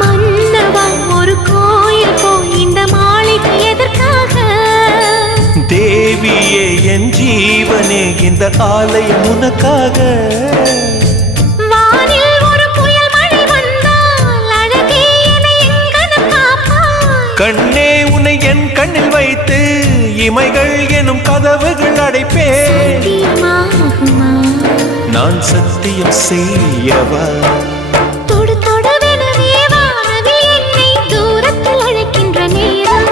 மன்னவா ஒரு கோயில் போய் இந்த மாளிகை எதற்காக? தேவியே என் ஜீவனே இந்த ஆலயம் உனக்காக. வானில் ஒரு புயல் மழை வந்தால் அழகே என்னை எங்கனம் காப்பாய். கண்ணே உன்னை என் கண்ணில் வைத்து இமைகள் எனும் கதவுகள் அடைப்பேன். சத்தியமாகுமா? நான் சத்தியம் செய்யவா? தொடு தொடுவெனவே வானவில் என்னை தூரத்தில் அழைக்கின்ற நேரம்.